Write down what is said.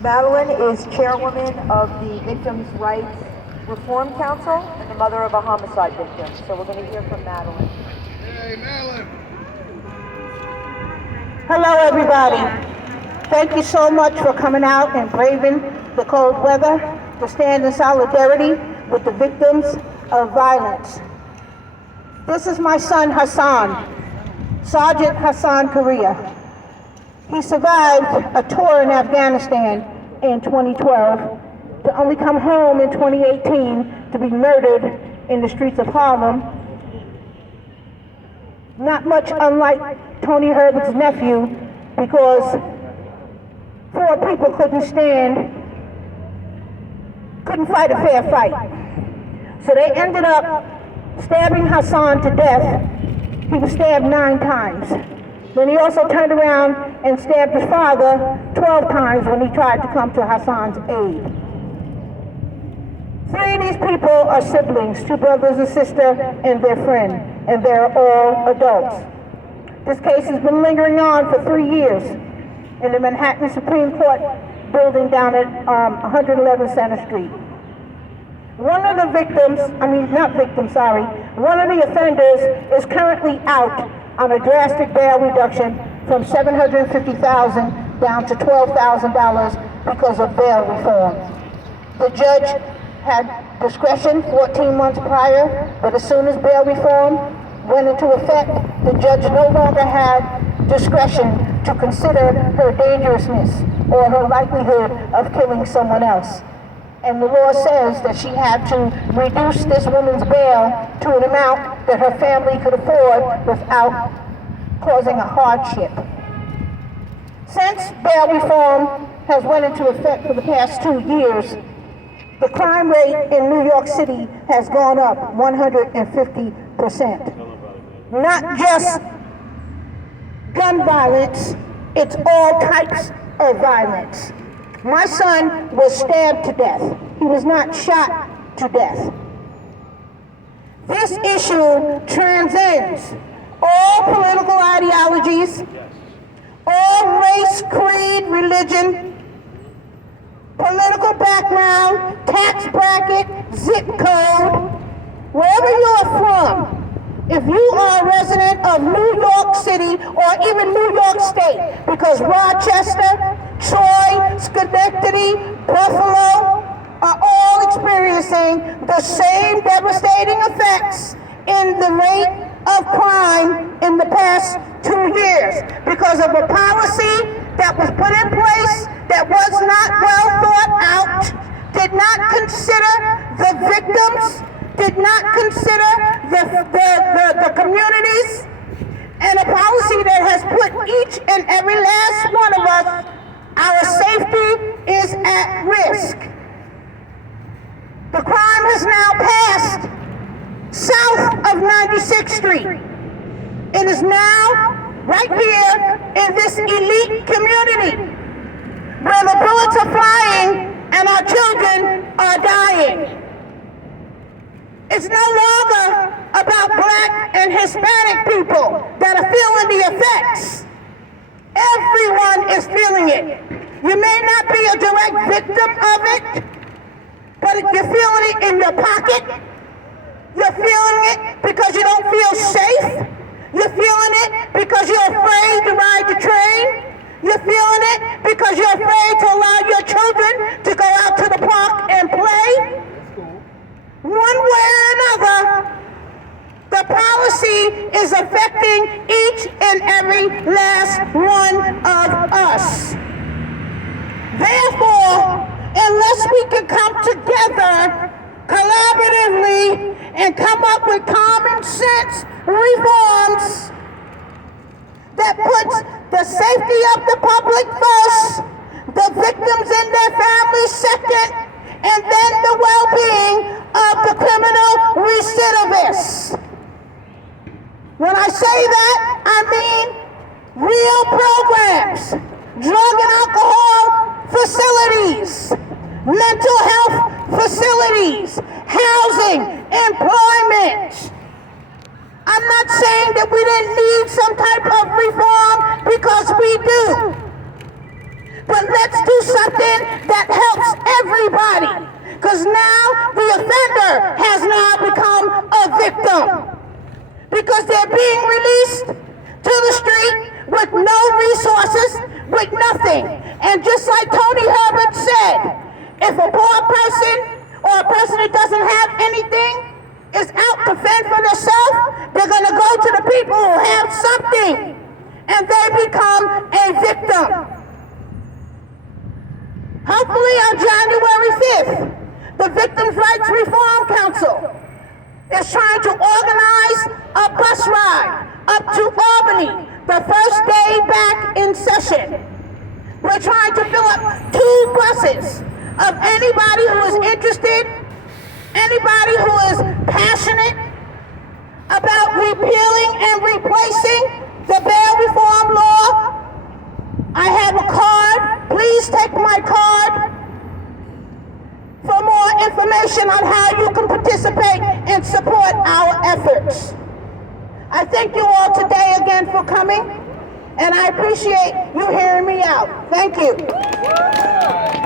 Madeline is chairwoman of the Victims' Rights Reform Council and the mother of a homicide victim. So we're going to hear from Madeline. Hey, Madeline. Hello, everybody. Thank you so much for coming out and braving the cold weather to stand in solidarity with the victims of violence. This is my son, Hassan, Sergeant Hassan Korea. He survived a tour in Afghanistan in 2012 to only come home in 2018 to be murdered in the streets of Harlem. Not much unlike Tony Herbert's nephew, because four people couldn't fight a fair fight. So they ended up stabbing Hassan to death. He was stabbed 9 times. Then he also turned around and stabbed his father 12 times when he tried to come to Hassan's aid. 3 of these people are siblings, 2 brothers and sister and their friend, and they're all adults. This case has been lingering on for 3 years in the Manhattan Supreme Court building down at 111 Center Street. One of the one of the offenders is currently out on a drastic bail reduction from $750,000 down to $12,000 because of bail reform. The judge had discretion 14 months prior, but as soon as bail reform went into effect, the judge no longer had discretion to consider her dangerousness or her likelihood of killing someone else. And the law says that she had to reduce this woman's bail to an amount that her family could afford without causing a hardship. Since bail reform has went into effect for the past 2 years, the crime rate in New York City has gone up 150%. Not just gun violence, it's all types of violence. My son was stabbed to death. He was not shot to death. This issue transcends all political ideologies, all race, creed, religion, political background, tax bracket, zip code, wherever you're from. If you are a resident of New York City or even New York State, because Rochester, Troy, Schenectady, Buffalo are all experiencing the same devastating effects in the rate of crime in the past 2 years because of a policy that was put in place that was not well thought out, did not consider the victims, did not consider the communities, and a policy that has put each and every last one of us, our safety is at risk. The crime has now passed south of 96th Street. It is now right here in this elite community where the bullets are flying and our children are dying. It's no longer about Black and Hispanic people that are feeling the effects. Everyone is feeling it. You may not be a direct victim of it, but you're feeling it in your pocket. You're feeling it because you don't feel safe. You're feeling it because you're afraid to ride the train. You're feeling it because you're afraid to allow your children to go out to the park and play. One way or another, the policy is affecting each and every last one of us. Therefore, unless we can come together collaboratively and come up with common sense reforms that puts the safety of the public first, the victims and their families second, and then the well-being of the criminal recidivists. When I say that, I mean real programs, drug and alcohol facilities, mental health facilities, housing, employment. I'm not saying that we didn't need some type of reform, because we do. But let's do something being released to the street with no resources, with nothing. And just like Tony Herbert said, if a poor person or a person that doesn't have anything is out to fend for themselves, they're going to go to the people who have something, and they become a victim. Hopefully on January 5th, the Victims' Rights Reform Council is trying to organize a bus ride up to Albany the first day back in session. We're trying to fill up 2 buses of anybody who is interested, anybody who is passionate about repealing and replacing the bail reform law. I have a card. Please take my card for more information on how you can participate and support our efforts. I thank you all today again for coming, and I appreciate you hearing me out. Thank you.